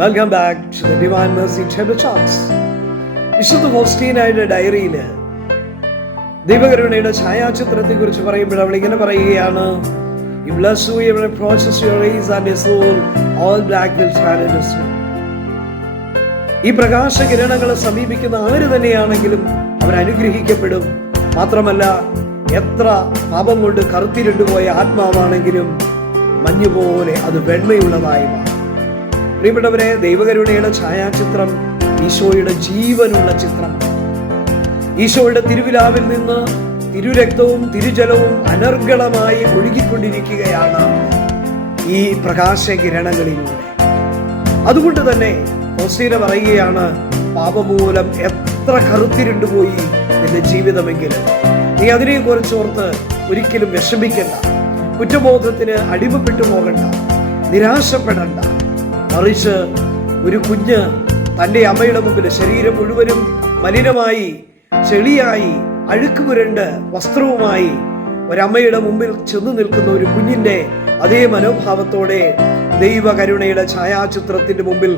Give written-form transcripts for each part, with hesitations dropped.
Welcome back to the Divine Mercy Tender Talks. വിശുദ്ധ ഫൗസ്റ്റീനയുടെ ഡയറിയിൽ ദൈവകരുണയുടെ ഛായാചിത്രത്തെ കുറിച്ച് പറയുമ്പോൾ അവൾ ഇങ്ങനെ പറയുകയാണ്, He bless you, he reproaches your rays and his soul, all black will turn into snow. ഈ പ്രകാശകിരണങ്ങളെ സമീപിക്കുന്ന ആര് തന്നെയാണെങ്കിലും അവർ അനുഗ്രഹിക്കപ്പെടും. മാത്രമല്ല, എത്ര പാപം കൊണ്ട് കറുത്തിരുണ്ടുപോയ ആത്മാവാണെങ്കിലും മഞ്ഞുപോലെ അത് വെണ്മയുള്ളതായി മാറും. പ്രിയപ്പെട്ടവരെ, ദൈവകരുണയുടെ ഛായാചിത്രം ഈശോയുടെ ജീവനുള്ള ചിത്രം. ഈശോയുടെ തിരുവിലാവിൽ നിന്ന് തിരുരക്തവും തിരുജലവും അനർഗളമായി ഒഴുകിക്കൊണ്ടിരിക്കുകയാണ് ഈ പ്രകാശകിരണങ്ങളിലൂടെ. അതുകൊണ്ട് തന്നെ ഫൗസ്റ്റീന പറയുകയാണ്, പാപമൂലം എത്ര കറുത്തിരുണ്ടുപോയി നിന്റെ ജീവിതമെങ്കിലും നീ അതിനെക്കുറിച്ച് ഓർത്ത് ഒരിക്കലും വിഷമിക്കണ്ട, കുറ്റബോധത്തിന് അടിമപ്പെട്ടു പോകണ്ട, നിരാശപ്പെടണ്ട. മറിച്ച് ഒരു കുഞ്ഞ് തൻ്റെ അമ്മയുടെ മുമ്പിൽ ശരീരം മുഴുവനും മലിനമായി, ചെളിയായി, അഴുക്ക് പുരണ്ട് വസ്ത്രവുമായി ഒരമ്മയുടെ മുമ്പിൽ ചെന്നു നിൽക്കുന്ന ഒരു കുഞ്ഞിൻ്റെ അതേ മനോഭാവത്തോടെ ദൈവകരുണയുടെ ഛായാചിത്രത്തിൻ്റെ മുമ്പിൽ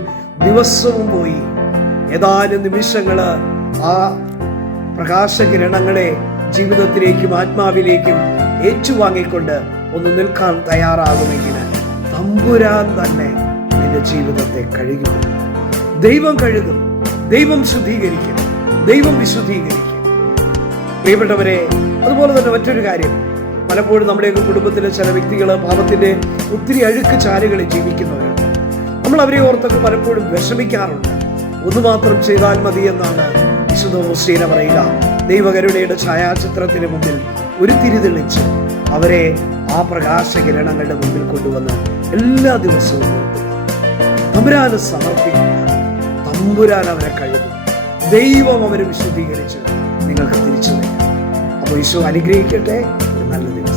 ദിവസവും പോയി ഏതാനും നിമിഷങ്ങൾ ആ പ്രകാശകിരണങ്ങളെ ജീവിതത്തിലേക്കും ആത്മാവിലേക്കും ഏറ്റുവാങ്ങിക്കൊണ്ട് ഒന്ന് നിൽക്കാൻ തയ്യാറാകുമെങ്കിൽ തമ്പുരാൻ തന്നെ നിന്റെ ജീവിതത്തെ കഴുകും. ദൈവം കഴുകും, ദൈവം ശുദ്ധീകരിക്കും, ദൈവം വിശുദ്ധീകരിക്കും. പ്രിയപ്പെട്ടവരെ, അതുപോലെ തന്നെ മറ്റൊരു കാര്യം, പലപ്പോഴും നമ്മുടെയൊക്കെ കുടുംബത്തിലെ ചില വ്യക്തികൾ പാപത്തിൻ്റെ ഒത്തിരി അഴുക്ക് ചാലുകളിൽ ജീവിക്കുന്നവരുണ്ട്. നമ്മൾ അവരെ ഓർത്തൊക്കെ പലപ്പോഴും വിഷമിക്കാറുണ്ട്. ഒന്ന് മാത്രം ചെയ്താൽ മതി എന്നാണ് വിശുദ്ധ ഫൗസ്റ്റീന പറയുക. ദൈവകരുണയുടെ ഛായാചിത്രത്തിന് മുമ്പിൽ ഒരു തിരി തെളിച്ച് അവരെ ആ പ്രകാശകിരണങ്ങളുടെ മുമ്പിൽ കൊണ്ടുവന്ന് എല്ലാ ദിവസവും തമ്പുരാന് സമർപ്പിക്കുക. തമ്പുരാൻ അവരെ കഴുകും, ദൈവം അവരെ വിശുദ്ധീകരിച്ച് നിങ്ങൾക്ക് തിരിച്ചു തരും. അപ്പോൾ ഈശോ അനുഗ്രഹിക്കട്ടെ. ഒരു നല്ല ദിവസം.